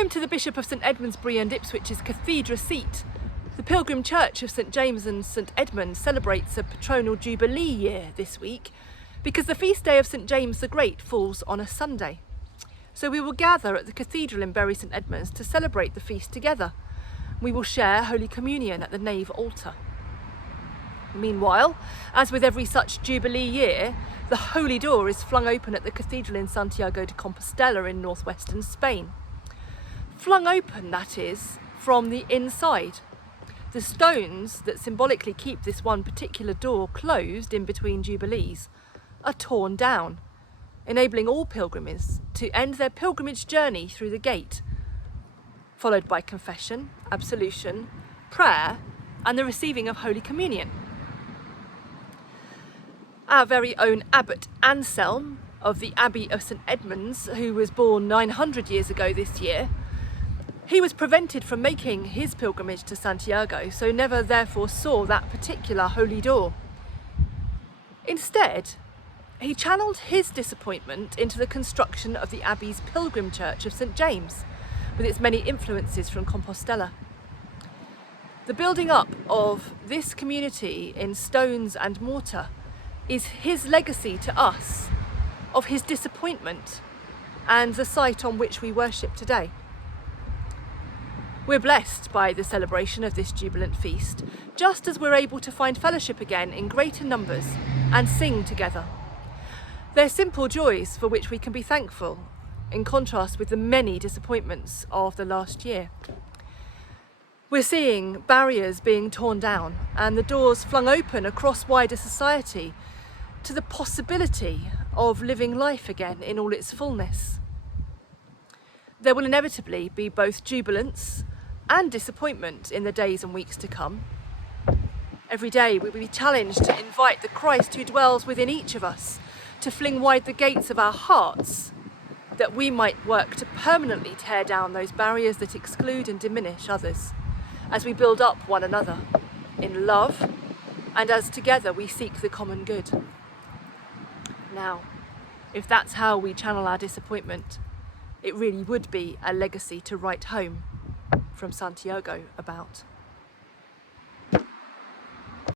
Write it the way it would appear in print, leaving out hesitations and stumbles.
Home to the Bishop of St Edmundsbury and Ipswich's cathedral seat, the Pilgrim Church of St James and St Edmund celebrates a patronal jubilee year this week because the feast day of St James the Great falls on a Sunday. So we will gather at the cathedral in Bury St Edmunds to celebrate the feast together. We will share Holy Communion at the nave altar. Meanwhile, as with every such jubilee year, the Holy Door is flung open at the cathedral in Santiago de Compostela in northwestern Spain. Flung open, that is, from the inside. The stones that symbolically keep this one particular door closed in between jubilees are torn down, enabling all pilgrims to end their pilgrimage journey through the gate, followed by confession, absolution, prayer, and the receiving of Holy Communion. Our very own Abbot Anselm of the Abbey of St Edmunds, who was born 900 years ago this year, he was prevented from making his pilgrimage to Santiago, so never therefore saw that particular holy door. Instead, he channeled his disappointment into the construction of the Abbey's Pilgrim Church of St James, with its many influences from Compostela. The building up of this community in stones and mortar is his legacy to us of his disappointment and the site on which we worship today. We're blessed by the celebration of this jubilant feast, just as we're able to find fellowship again in greater numbers and sing together. They're simple joys for which we can be thankful, in contrast with the many disappointments of the last year. We're seeing barriers being torn down and the doors flung open across wider society to the possibility of living life again in all its fullness. There will inevitably be both jubilance and disappointment in the days and weeks to come. Every day we will be challenged to invite the Christ who dwells within each of us to fling wide the gates of our hearts, that we might work to permanently tear down those barriers that exclude and diminish others, as we build up one another in love and as together we seek the common good. Now, if that's how we channel our disappointment, it really would be a legacy to write home from Santiago about.